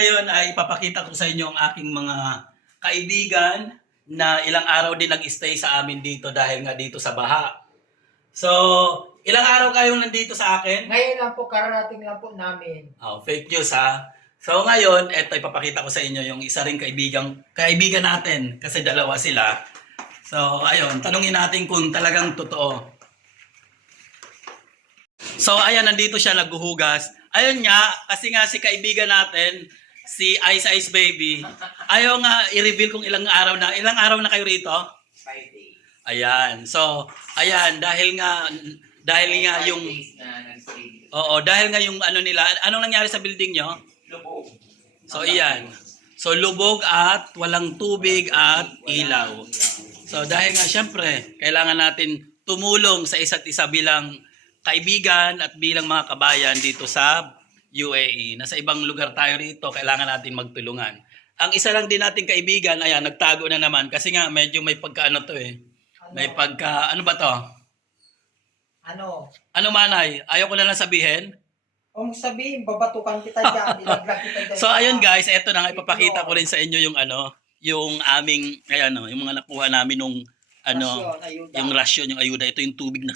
ngayon ay ipapakita ko sa inyo ang aking mga kaibigan na ilang araw din nag-stay sa amin dito dahil nga dito sa baha. So, ilang araw kayong nandito sa akin? Ngayon lang po, kararating lang po namin. Oh, fake news ha. So ngayon, eto ipapakita ko sa inyo yung isa ring kaibigan natin kasi dalawa sila. So ayun, tanungin natin kung talagang totoo. So ayan, nandito siya naghuhugas. Ayun nga, kasi nga si kaibigan natin, si Ice Ice Baby, ayaw nga i-reveal kung ilang araw na kayo rito? 5 days. Ayan. So, ayan, dahil nga yung dahil nga yung ano nila, anong nangyari sa building nyo? Lubog. So, iyan. So, lubog at walang tubig at ilaw. So, dahil nga syempre, kailangan natin tumulong sa isa't isa bilang kaibigan at bilang mga kabayan dito sa UAE. Nasa ibang lugar tayo rito, kailangan natin magtulungan. Ang isa lang din nating kaibigan, ayan, nagtago na naman kasi nga medyo may pagkaano to eh. May pagka, ano ba to? Ano? Ano manay? Ayaw ko na lang sabihin. Kung sabihin, babatukan kita dyan, ilaglag kita dyan. So ayun guys, eto na nga ipapakita ko rin sa inyo yung ano, yung aming yung mga nakuha namin nung yung rasyon, yung ayuda. Ito yung tubig na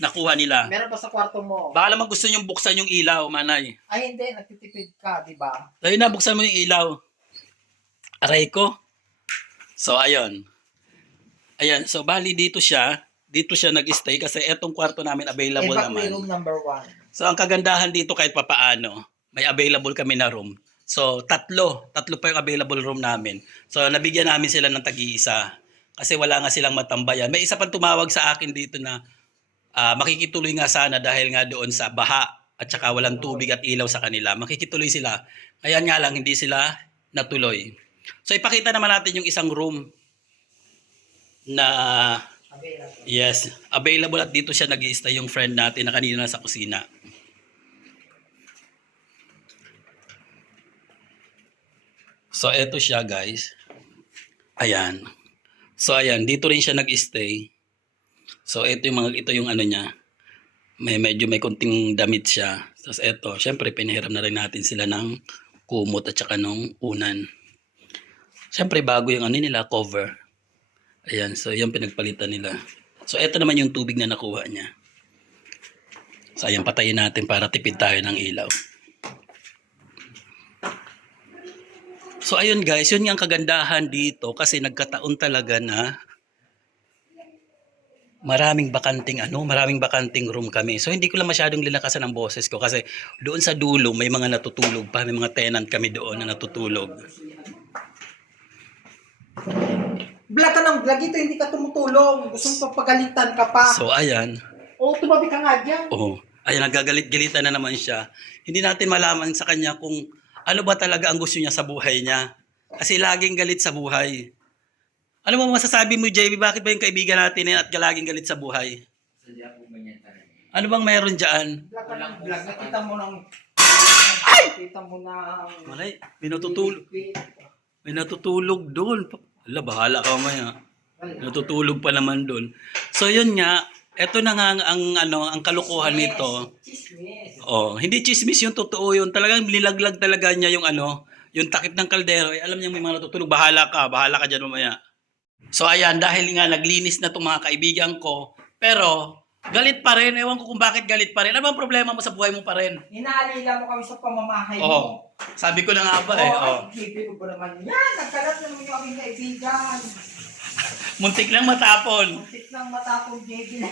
nakuha nila. Meron ba sa kwarto mo? Baka naman gusto nyo buksan yung ilaw, manay. Ay hindi, nagtitipid ka, di ba? So yun na, buksan mo yung ilaw. Aray ko. So ayun. Ayan, so bali dito siya nag-stay kasi etong kwarto namin available naman. Room number 1. So ang kagandahan dito kahit papaano, may available kami na room. So tatlo pa yung available room namin. So nabigyan namin sila ng tag-iisa kasi wala nga silang matambayan. May isa pang tumawag sa akin dito na makikituloy nga sana dahil nga doon sa baha at saka walang tubig at ilaw sa kanila. Makikituloy sila. Kaya nga lang hindi sila natuloy. So ipakita naman natin yung isang room na available at dito siya nag-i-stay yung friend natin na kanina nasa kusina. So eto siya guys. Ayan. So ayan, dito rin siya nag-stay. So ito yung ano niya. Medyo may konting damit siya. Tapos eto, syempre pinahiram na rin natin sila ng kumot at saka ng unan. Syempre bago yung nila cover. Ayan, so yung pinagpalitan nila. So eto naman yung tubig na nakuha niya. So ayan, patayin natin para tipid tayo ng ilaw. So ayun guys, yun yung kagandahan dito kasi nagkataon talaga na maraming bakanting room kami. So hindi ko lang masyadong linakasan ang boses ko kasi doon sa dulo may mga natutulog pa, may mga tenant kami doon na natutulog. Vlog ka ng vlog ito, hindi ka tumutulong. Gusto mo papagalitan ka pa. So ayan. Tumabi ka nga dyan. Ayan, nagagalit-galitan na naman siya. Hindi natin malaman sa kanya kung ano ba talaga ang gusto niya sa buhay niya. Kasi laging galit sa buhay. Ano mo masasabi mo, JB? Bakit ba yung kaibigan natin at laging galit sa buhay? Ano bang meron dyan? Vlog ka ng vlog. Nakita mo ng... Nakita mo ng... Malay, may natutulog doon. Ala, bahala ka mamaya. Natutulog pa naman doon. So yun nga, eto na nga ang kalukuhan nito. Hindi chismis yung totoo yun. Talagang nilaglag talaga niya yung yung takip ng kaldero. Alam niya may mga natutulog. Bahala ka dyan mamaya. So ayan, dahil nga naglinis na itong mga kaibigan ko, pero galit pa rin. Ewan ko kung bakit galit pa rin. Ano bang problema mo sa buhay mo pa rin? Hinaalila mo kami sa pamamahay mo. Sabi ko na nga ba eh. Ay, ko naman yan. Nagkalat naman yung aming kaibigan. Muntik lang matapon. Muntik nang matapon, JB.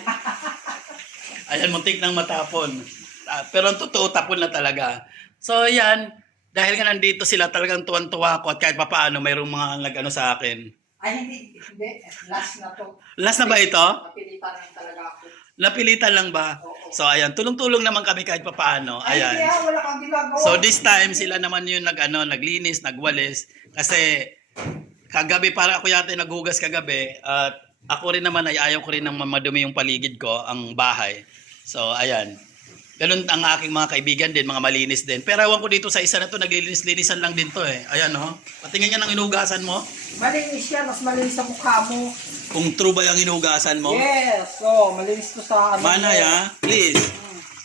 Ayan, muntik nang matapon. Pero ang totoo, tapon na talaga. So ayan, dahil nga nandito sila, talagang tuwan-tuwa ako at kahit papaano mayroong mga nag-ano sa akin. Ay, hindi. Last na to. Last na ba ito? Napilitan lang talaga ako. Napilitan lang ba? Oo. So ayan, tulong-tulong naman kami kahit papaano. Ayan. Ay, kaya wala kang ginagawa. So this time sila naman yung naglinis, nagwalis kasi kagabi para ako yata naghugas kagabi at ako rin naman ay ayaw ko rin ng madumi yung paligid ko, ang bahay. So ayan. Ganun ang aking mga kaibigan din, mga malinis din. Pero ewan ko dito sa isa na to, naglilinis-linisan lang din to eh. Ayan oh. Patingin nga ng inugasan mo. Malinis yan, mas malinis sa mukha mo. Kung true ba yung inugasan mo? Yes, malinis to sa Manay ha, please.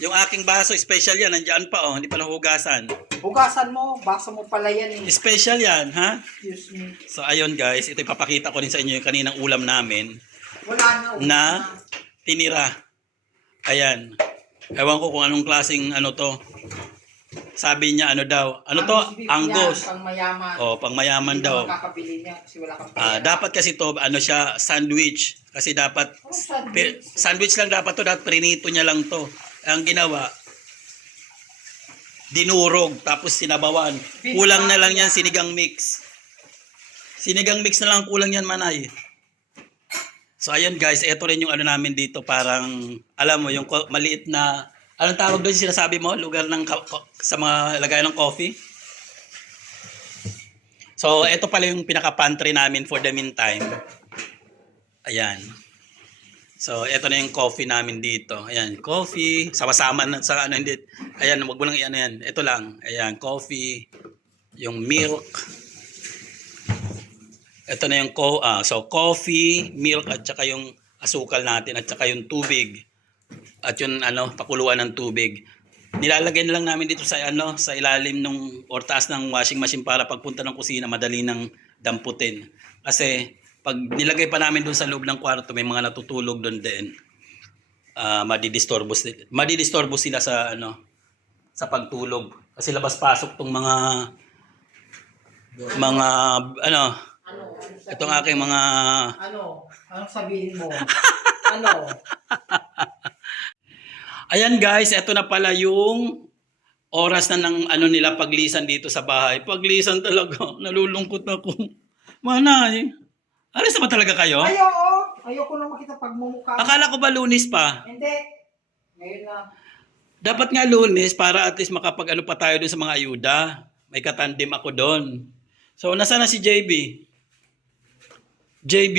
Yung aking baso, special yan. Nandiyan pa, oh. Hindi pa nahugasan. Hugasan mo, baso mo pala yan eh. Special yan, ha? Excuse me. So, ayun guys. Ito ipapakita ko rin sa inyo yung kaninang ulam namin Wala na. na tinira. Ayan. Ewan ko kung anong klaseng ano to. Sabi niya ano daw. Ano to? Angus. Pang mayaman. Oh, pang mayaman Hindi daw. naman kakabili niya kasi wala kang pera. Dapat kasi to, ano siya, sandwich. Kasi dapat, sandwich lang dapat to. Dapat prinito niya lang to. Ang ginawa, dinurog, tapos sinabawan. Kulang na lang yan, sinigang mix. Sinigang mix na lang kulang yan, Manay. So, ayun guys, ito rin yung ano namin dito. Parang, alam mo, yung maliit na, anong tawag doon sinasabi mo? Lugar ng, sa mga lagay ng coffee? So, ito pala yung pinaka-pantry namin for the meantime. Ayan. So, ito na yung coffee namin dito. Ayan, coffee. Sama-sama na sa ano, hindi. Ayan, wag mo lang iyan yan. Ito lang. Ayan, coffee. Yung milk. Ito na yung so coffee, milk, at saka yung asukal natin, at saka yung tubig. At yung ano, pakuluan ng tubig. Nilalagay na lang namin dito sa ano, sa ilalim ng or taas ng washing machine para pagpunta ng kusina madali nang damputin. Kasi pag nilagay pa namin doon sa loob ng kwarto, may mga natutulog doon din. Madidisturbo sila sa ano, sa pagtulog. Kasi labas-pasok tong mga ano, itong aking mga Anong sabihin mo? Ano? Ayan guys, ito na pala yung oras na ng ano nila paglisan dito sa bahay. Paglisan talaga, nalulungkot ako. Manay, alis na ba talaga kayo? Ay, oo. Ayoko na makita pagmumukha. Akala ko ba Lunes pa? Hindi. Ngayon na. Dapat nga Lunes para at least makapag ano pa tayo dun sa mga ayuda. May katandem ako doon. So, nasaan na si JB? JB?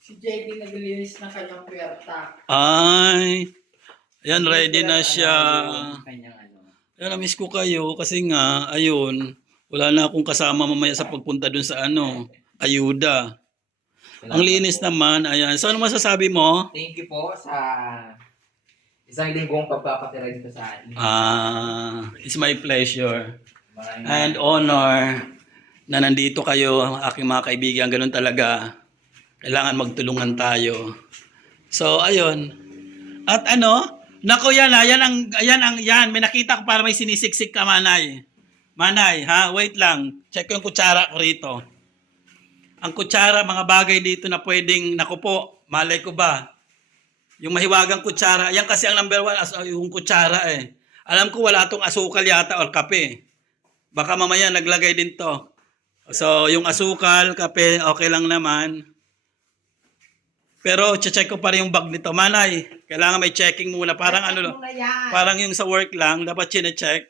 Si JB naglilinis ng kanyang puwerta. Ay, ayan, ready na siya. Kanyang ano. Ayan, na-miss ko kayo kasi nga, ayun, wala na akong kasama mamaya sa pagpunta dun sa ano, ayuda. Ang linis naman, ayan. So, ano masasabi mo? Thank you po sa isang linggong pagpapatira dito sa atin. It's my pleasure Maraming and honor na nandito kayo, aking mga kaibigan. Ganun talaga. Kailangan magtulungan tayo. So, ayun. At ano? Nako yan ha. Yan. May nakita ko para may sinisiksik ka, Manay. Manay, ha? Wait lang. Check ko yung kutsara ko rito. Ang kutsara, mga bagay dito na pwedeng, naku po, malay ko ba? Yung mahiwagang kutsara. Yan kasi ang number 1, yung kutsara eh. Alam ko wala tong asukal yata or kape. Baka mamaya naglagay din to. So, yung asukal, kape, okay lang naman. Pero, check ko pa rin yung bag nito. Manay, kailangan may checking muna. Parang ano, parang yung sa work lang, dapat chine-check.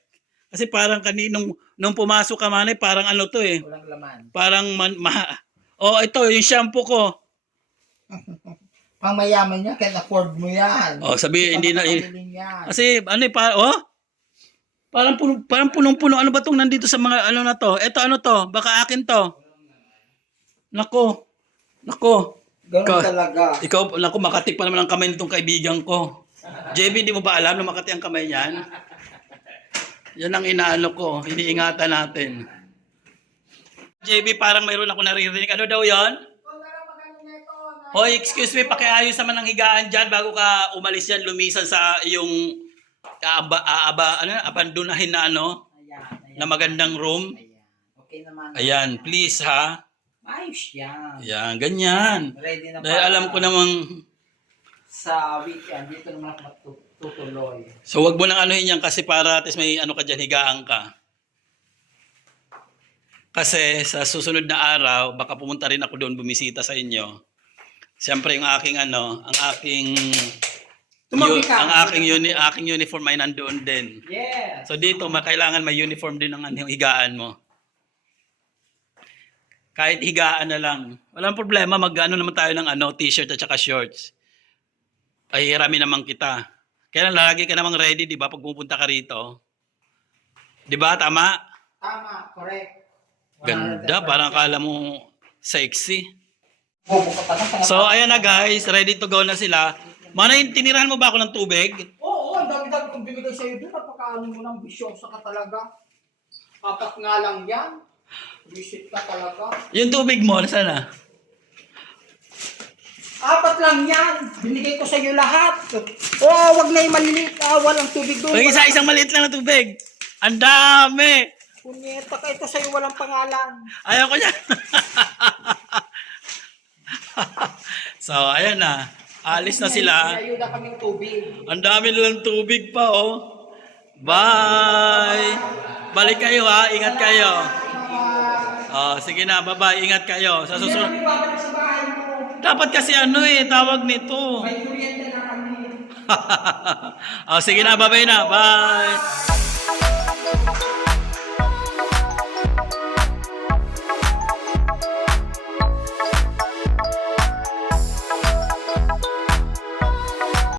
Kasi parang kaninong, nung pumasok ka, Manay, parang ano to eh. Walang laman. Parang, ito, yung shampoo ko. Pang mayaman niya, kaya afford mo yan. Sabi, hindi na, Yan. kasi, ano eh, parang punong-puno. Ano ba tong nandito sa mga, ano na to? Ito, ano to? Baka akin to. Nako. Ganun talaga. Ikaw, naku, makati pa naman ang kamay nitong kaibigan ko. JB, di mo ba alam na makati ang kamay niyan? Yan ang inaano ko. Iniingatan natin. JB, parang mayroon ako naririnig. Ano daw yon? Hoy, excuse me, pakiayos naman ng higaan dyan bago ka umalis yan, lumisan sa iyong abandonahin na ano, Ayan. na magandang room. Okay naman. Ayan, please ha. Ayos yan. Ayan, ganyan. Ready na Dahil alam ko namang, sa weekend, dito naman ako tutuloy. so wag mo nang anuhin yan kasi para at least may ano ka dyan, higaan ka. Kasi sa susunod na araw, baka pumunta rin ako doon bumisita sa inyo. Siyempre yung aking ano, ang aking aking uniform ay nandoon din. Yes. So dito, kailangan may uniform din ang higaan mo. Kahit higaan na lang. Walang problema, mag-ano naman tayo ng t-shirt at saka shorts. Pahihirami naman kita. Kaya lagi ka namang ready, di ba, pag pupunta ka rito. Di ba, tama? Tama, correct. Ganda, parang akala mo sexy. Bubuka pa na. So, ayan na guys, ready to go na sila. Manay, tinirahan mo ba ako ng tubig? Oo, ang dami dami kong binigay sa'yo doon. Napakaano mo ng bisyosa ka talaga. 4 nga lang yan. Visit ka talaga. Yung tubig mo, nasaan na? 4 lang yan. Binigay ko sa'yo lahat. Oo, wag na yung maliliit. Walang tubig doon. Yung isang maliit lang na tubig. Ang dami! Punyeta ka, ito sa'yo walang pangalan. Ayaw ko yan. So, ayan na. Alis na sila. Ayuda kaming tubig. Ang dami nilang tubig pa, oh. Bye! Balik kayo, ha? Ingat kayo. Oh, sige na, bye-bye. Ingat kayo. Sa Hindi susunod. kami babalik sa bahay mo. Dapat kasi ano tawag nito. May kuryente na kami. Oh, sige na, bye-bye na. Bye!